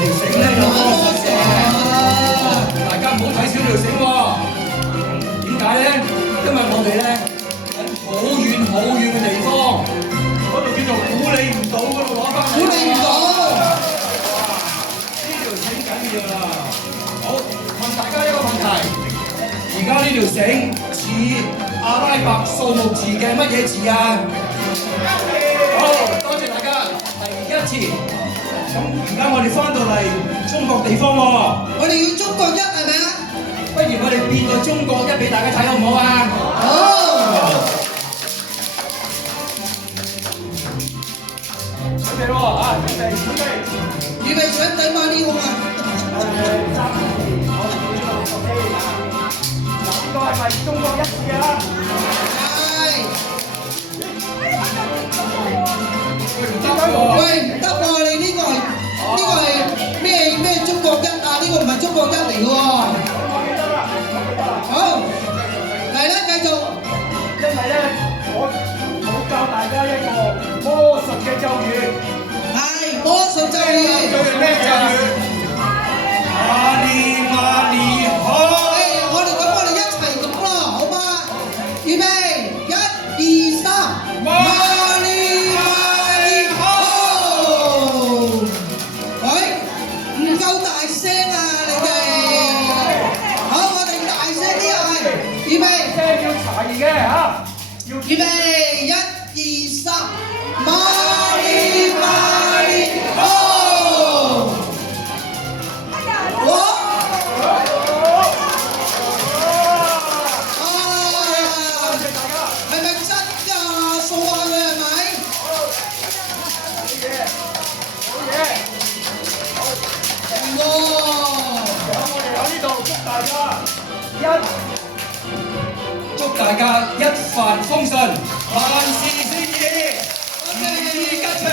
條繩咧有魔術嘅，大家唔好睇少條繩喎。點解咧？因為我哋咧喺好遠好遠嘅地方，嗰度叫做估你唔到嗰度攞翻嚟。估你唔到。呢條繩緊要啦。好，問大家一個問題：而家呢條繩似阿拉伯數目字嘅乜嘢字啊？好，多謝大家。第一次。咁而家我哋翻到嚟中國地方喎，我哋要中國一係咪啊？不如我哋變個中國一俾大家睇好唔好啊？好。準備咯啊！準備。預備想睇嘛呢個啊？暫時我哋會做個機啊！嗱，呢個係咪中國一字啊？係。喂，喂，唔得喎！你呢個係咩中國一啊？呢個唔係中國一嚟嘅喎。我記得啦，好，嚟啦，繼續。因為咧，我教大家一個魔術嘅咒語。係魔術咒語。咩咒語？馬利馬利好。我哋一齊講咯，好嗎？預備，一、二、三，馬利馬利好。喂，唔夠大聲啊你哋！好，我哋大聲啲嗌，預備，聲要齊嘅嚇，預備，一、二、三，馬利馬利好。係咪真㗎？數下佢係咪？好嘢！哇！咁我哋喺呢度祝大家一帆風順，萬事勝意，如意吉祥。